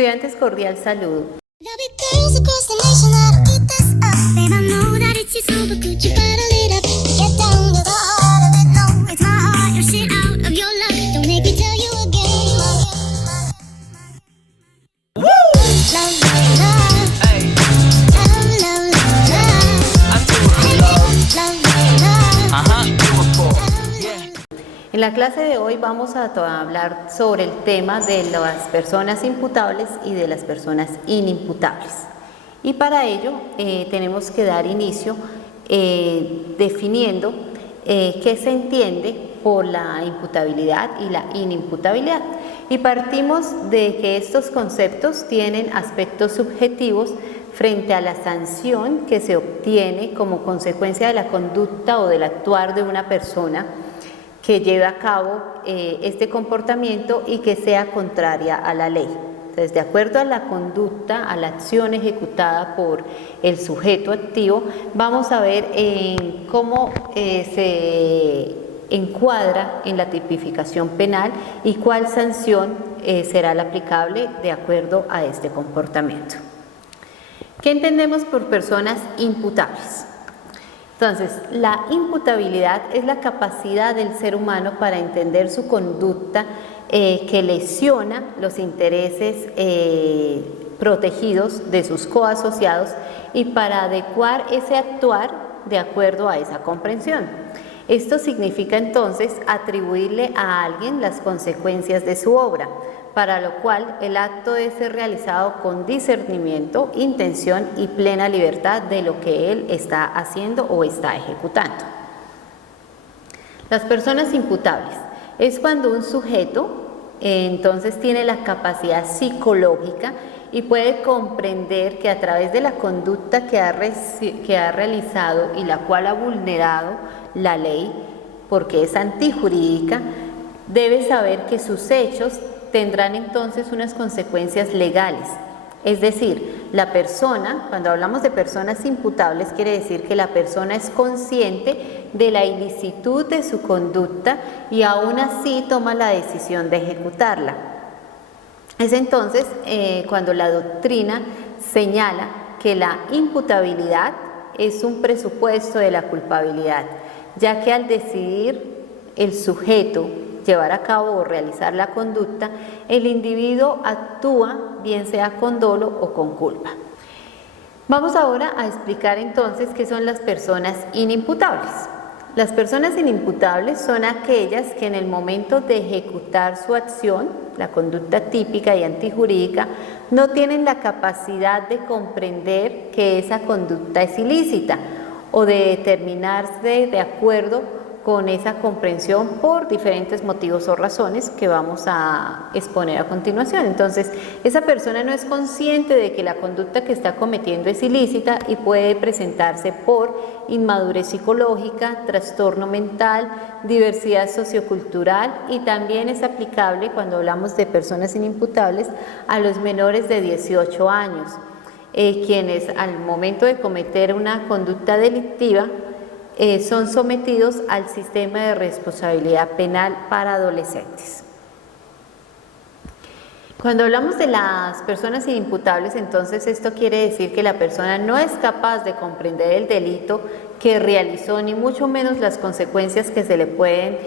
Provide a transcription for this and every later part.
Estudiantes, cordial saludo. En la clase de hoy vamos a hablar sobre el tema de las personas imputables y de las personas inimputables. Y para ello tenemos que dar inicio definiendo qué se entiende por la imputabilidad y la inimputabilidad. Y partimos de que estos conceptos tienen aspectos subjetivos frente a la sanción que se obtiene como consecuencia de la conducta o del actuar de una persona que lleve a cabo este comportamiento y que sea contraria a la ley. Entonces, de acuerdo a la conducta, a la acción ejecutada por el sujeto activo, vamos a ver cómo se encuadra en la tipificación penal y cuál sanción será la aplicable de acuerdo a este comportamiento. ¿Qué entendemos por personas imputables? Entonces, la imputabilidad es la capacidad del ser humano para entender su conducta que lesiona los intereses protegidos de sus coasociados y para adecuar ese actuar de acuerdo a esa comprensión. Esto significa entonces atribuirle a alguien las consecuencias de su obra, para lo cual el acto debe ser realizado con discernimiento, intención y plena libertad de lo que él está haciendo o está ejecutando. Las personas imputables es cuando un sujeto entonces tiene la capacidad psicológica y puede comprender que a través de la conducta que ha realizado y la cual ha vulnerado la ley, porque es antijurídica, debe saber que sus hechos tendrán entonces unas consecuencias legales. Es decir, la persona, cuando hablamos de personas imputables, quiere decir que la persona es consciente de la ilicitud de su conducta y aún así toma la decisión de ejecutarla. Es entonces cuando la doctrina señala que la imputabilidad es un presupuesto de la culpabilidad, ya que al decidir el sujeto llevar a cabo o realizar la conducta, el individuo actúa bien sea con dolo o con culpa. Vamos ahora a explicar entonces qué son las personas inimputables. Las personas inimputables son aquellas que en el momento de ejecutar su acción, la conducta típica y antijurídica, no tienen la capacidad de comprender que esa conducta es ilícita o de determinarse de acuerdo con esa comprensión por diferentes motivos o razones que vamos a exponer a continuación. Entonces, esa persona no es consciente de que la conducta que está cometiendo es ilícita y puede presentarse por inmadurez psicológica, trastorno mental, diversidad sociocultural, y también es aplicable cuando hablamos de personas inimputables a los menores de 18 años, quienes al momento de cometer una conducta delictiva son sometidos al sistema de responsabilidad penal para adolescentes. Cuando hablamos de las personas inimputables, entonces esto quiere decir que la persona no es capaz de comprender el delito que realizó, ni mucho menos las consecuencias que se le pueden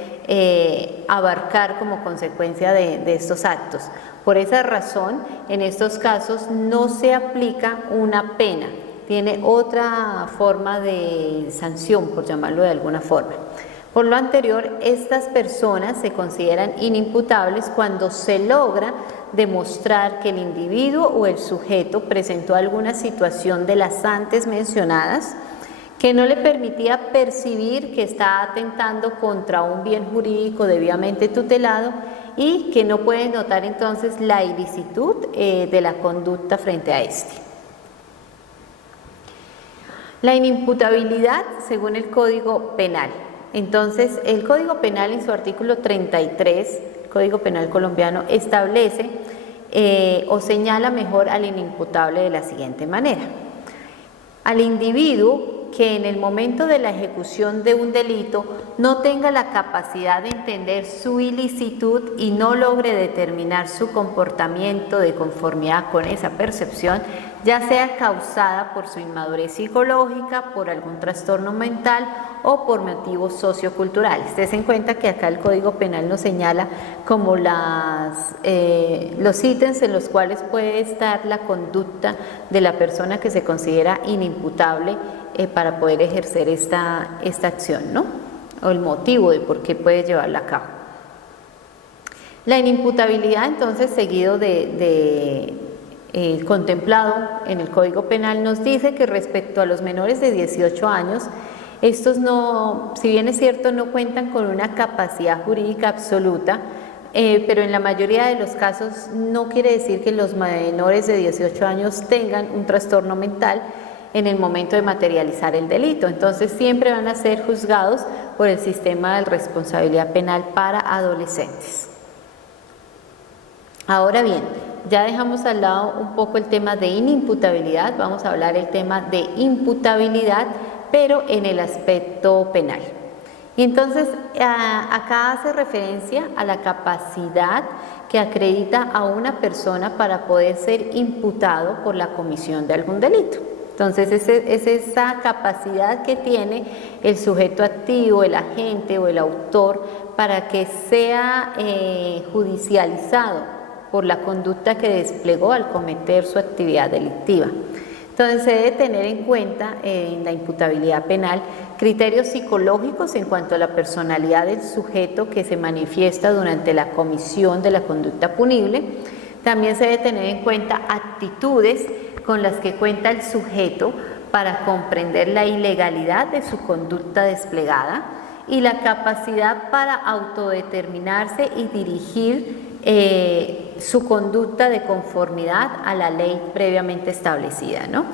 abarcar como consecuencia de estos actos. Por esa razón, en estos casos no se aplica una pena, tiene otra forma de sanción, por llamarlo de alguna forma. Por lo anterior, estas personas se consideran inimputables cuando se logra demostrar que el individuo o el sujeto presentó alguna situación de las antes mencionadas que no le permitía percibir que está atentando contra un bien jurídico debidamente tutelado y que no puede notar entonces la ilicitud de la conducta frente a este. La inimputabilidad según el Código Penal. Entonces, el Código Penal en su artículo 33, Código Penal colombiano, establece o señala mejor al inimputable de la siguiente manera: al individuo que en el momento de la ejecución de un delito no tenga la capacidad de entender su ilicitud y no logre determinar su comportamiento de conformidad con esa percepción, ya sea causada por su inmadurez psicológica, por algún trastorno mental o por motivos socioculturales. Tengan en cuenta que acá el Código Penal nos señala como los ítems en los cuales puede estar la conducta de la persona que se considera inimputable para poder ejercer esta acción, ¿no? O el motivo de por qué puede llevarla a cabo. La inimputabilidad, entonces, seguido contemplado en el Código Penal, nos dice que respecto a los menores de 18 años, estos no, si bien es cierto, no cuentan con una capacidad jurídica absoluta, pero en la mayoría de los casos no quiere decir que los menores de 18 años tengan un trastorno mental en el momento de materializar el delito. Entonces siempre van a ser juzgados por el sistema de responsabilidad penal para adolescentes. Ahora bien, ya dejamos al lado un poco el tema de inimputabilidad, vamos a hablar el tema de imputabilidad, pero en el aspecto penal. Y entonces acá hace referencia a la capacidad que acredita a una persona para poder ser imputado por la comisión de algún delito. Entonces es esa capacidad que tiene el sujeto activo, el agente o el autor para que sea judicializado por la conducta que desplegó al cometer su actividad delictiva. Entonces se debe tener en cuenta en la imputabilidad penal criterios psicológicos en cuanto a la personalidad del sujeto que se manifiesta durante la comisión de la conducta punible. También se debe tener en cuenta actitudes con las que cuenta el sujeto para comprender la ilegalidad de su conducta desplegada y la capacidad para autodeterminarse y dirigir su conducta de conformidad a la ley previamente establecida, ¿no?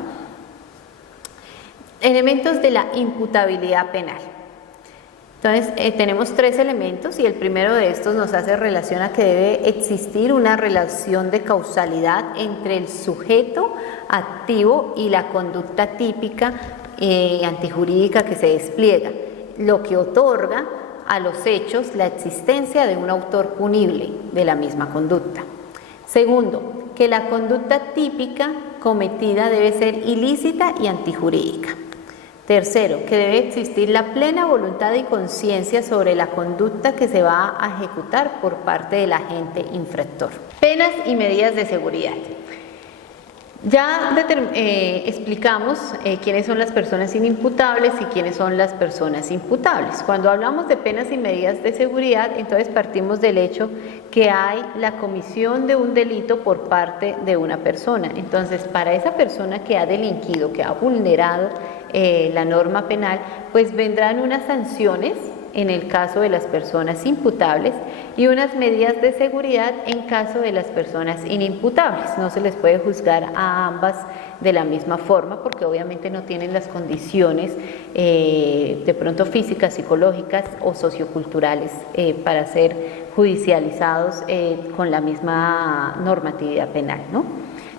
Elementos de la imputabilidad penal. Entonces, tenemos tres elementos y el primero de estos nos hace relación a que debe existir una relación de causalidad entre el sujeto activo y la conducta típica antijurídica que se despliega, lo que otorga a los hechos la existencia de un autor punible de la misma conducta. Segundo, que la conducta típica cometida debe ser ilícita y antijurídica. Tercero, que debe existir la plena voluntad y conciencia sobre la conducta que se va a ejecutar por parte del agente infractor. Penas y medidas de seguridad. Ya explicamos quiénes son las personas inimputables y quiénes son las personas imputables. Cuando hablamos de penas y medidas de seguridad, entonces partimos del hecho que hay la comisión de un delito por parte de una persona. Entonces, para esa persona que ha delinquido, que ha vulnerado la norma penal, pues vendrán unas sanciones en el caso de las personas imputables y unas medidas de seguridad en caso de las personas inimputables. No se les puede juzgar a ambas de la misma forma porque obviamente no tienen las condiciones de pronto físicas, psicológicas o socioculturales para ser judicializados con la misma normatividad penal, ¿no?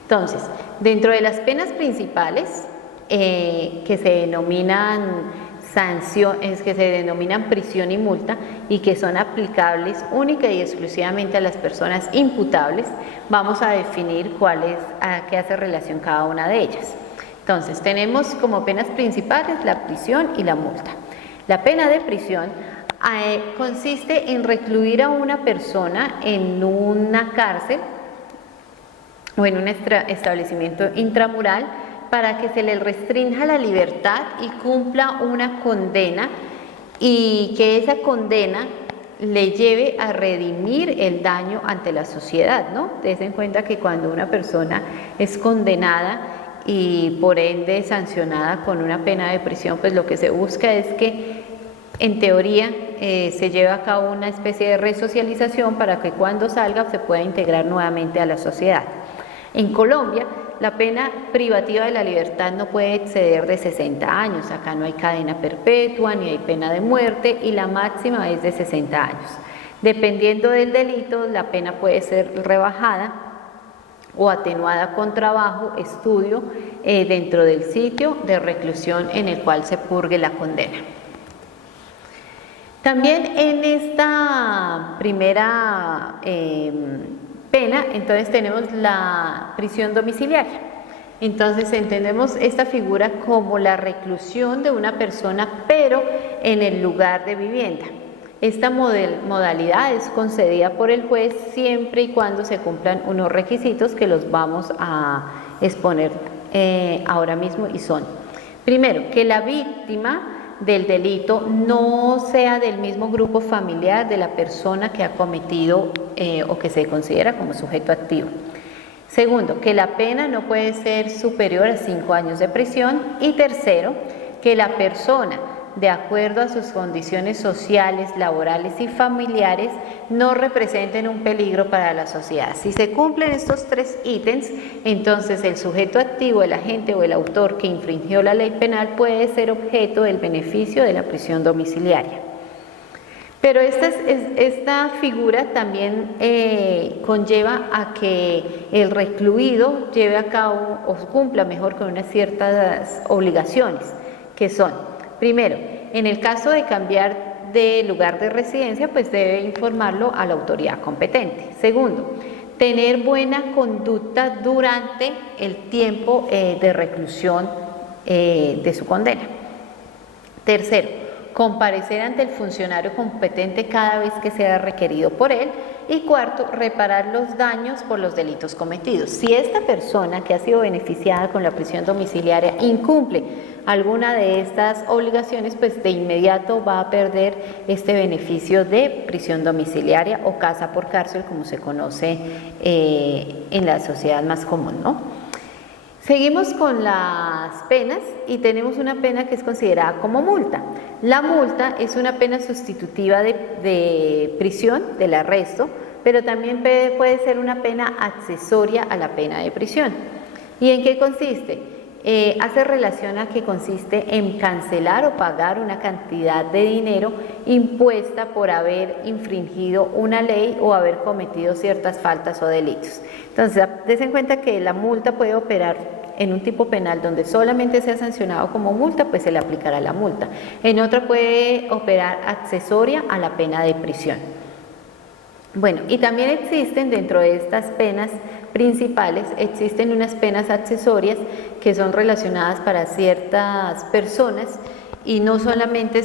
Entonces, dentro de las penas principales que se denominan prisión y multa y que son aplicables única y exclusivamente a las personas imputables, vamos a definir a qué hace relación cada una de ellas. Entonces, tenemos como penas principales la prisión y la multa. La pena de prisión consiste en recluir a una persona en una cárcel o en un establecimiento intramural para que se le restrinja la libertad y cumpla una condena y que esa condena le lleve a redimir el daño ante la sociedad, ¿no? Ten en cuenta que cuando una persona es condenada y por ende sancionada con una pena de prisión, pues lo que se busca es que en teoría se lleve a cabo una especie de resocialización para que cuando salga se pueda integrar nuevamente a la sociedad. En Colombia, la pena privativa de la libertad no puede exceder de 60 años. Acá no hay cadena perpetua ni hay pena de muerte y la máxima es de 60 años. Dependiendo del delito, la pena puede ser rebajada o atenuada con trabajo, estudio, dentro del sitio de reclusión en el cual se purgue la condena. También en esta primera pena, entonces tenemos la prisión domiciliaria. Entonces entendemos esta figura como la reclusión de una persona, pero en el lugar de vivienda. Esta modalidad es concedida por el juez siempre y cuando se cumplan unos requisitos que los vamos a exponer ahora mismo, y son: primero, que la víctima del delito no sea del mismo grupo familiar de la persona que ha cometido o que se considera como sujeto activo. Segundo, que la pena no puede ser superior a 5 años de prisión. Y tercero, que la persona, de acuerdo a sus condiciones sociales, laborales y familiares, no representen un peligro para la sociedad. Si se cumplen estos 3 ítems, entonces el sujeto activo, el agente o el autor que infringió la ley penal puede ser objeto del beneficio de la prisión domiciliaria. Pero esta figura también conlleva a que el recluido lleve a cabo o cumpla mejor con unas ciertas obligaciones, que son: primero, en el caso de cambiar de lugar de residencia, pues debe informarlo a la autoridad competente. Segundo, tener buena conducta durante el tiempo de reclusión de su condena. Tercero, comparecer ante el funcionario competente cada vez que sea requerido por él. Y cuarto, reparar los daños por los delitos cometidos. Si esta persona que ha sido beneficiada con la prisión domiciliaria incumple alguna de estas obligaciones, pues de inmediato va a perder este beneficio de prisión domiciliaria o casa por cárcel, como se conoce en la sociedad más común, ¿no? Seguimos con las penas y tenemos una pena que es considerada como multa. La multa es una pena sustitutiva de prisión, del arresto, pero también puede ser una pena accesoria a la pena de prisión. ¿Y en qué consiste? Hace relación a que consiste en cancelar o pagar una cantidad de dinero impuesta por haber infringido una ley o haber cometido ciertas faltas o delitos. Entonces, des en cuenta que la multa puede operar en un tipo penal donde solamente sea sancionado como multa, pues se le aplicará la multa. En otra puede operar accesoria a la pena de prisión. Bueno, y también existen dentro de estas penas principales, existen unas penas accesorias que son relacionadas para ciertas personas y no solamente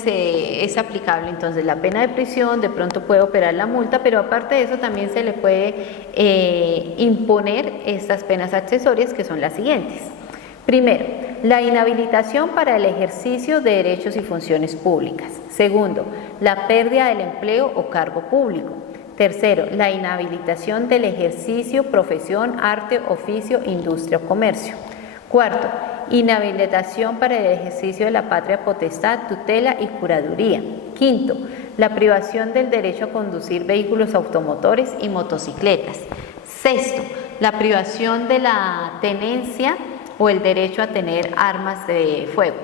es aplicable entonces la pena de prisión, de pronto puede operar la multa, pero aparte de eso también se le puede imponer estas penas accesorias, que son las siguientes. Primero, la inhabilitación para el ejercicio de derechos y funciones públicas. Segundo, la pérdida del empleo o cargo público. Tercero, la inhabilitación del ejercicio, profesión, arte, oficio, industria o comercio. Cuarto, inhabilitación para el ejercicio de la patria potestad, tutela y curaduría. Quinto, la privación del derecho a conducir vehículos automotores y motocicletas. Sexto, la privación de la tenencia o el derecho a tener armas de fuego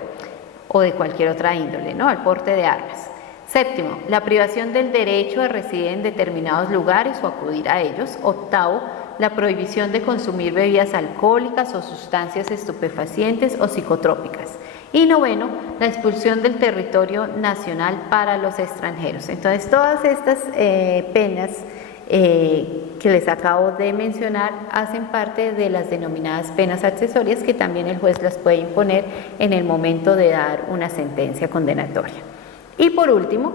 o de cualquier otra índole, ¿no? El porte de armas. Séptimo, la privación del derecho a residir en determinados lugares o acudir a ellos. Octavo, la prohibición de consumir bebidas alcohólicas o sustancias estupefacientes o psicotrópicas. Y noveno, la expulsión del territorio nacional para los extranjeros. Entonces, todas estas penas que les acabo de mencionar hacen parte de las denominadas penas accesorias, que también el juez las puede imponer en el momento de dar una sentencia condenatoria. Y por último,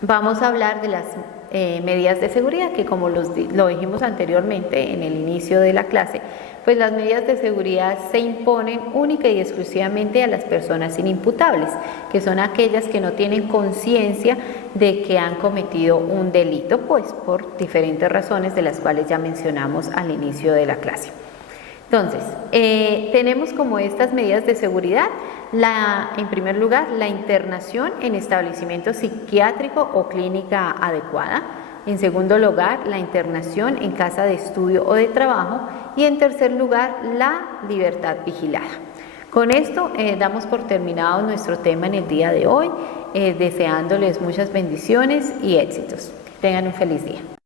vamos a hablar de las medidas de seguridad, que como lo dijimos anteriormente en el inicio de la clase, pues las medidas de seguridad se imponen única y exclusivamente a las personas inimputables, que son aquellas que no tienen conciencia de que han cometido un delito, pues por diferentes razones de las cuales ya mencionamos al inicio de la clase. Entonces, tenemos como estas medidas de seguridad, en primer lugar, la internación en establecimiento psiquiátrico o clínica adecuada. En segundo lugar, la internación en casa de estudio o de trabajo. Y en tercer lugar, la libertad vigilada. Con esto damos por terminado nuestro tema en el día de hoy, deseándoles muchas bendiciones y éxitos. Tengan un feliz día.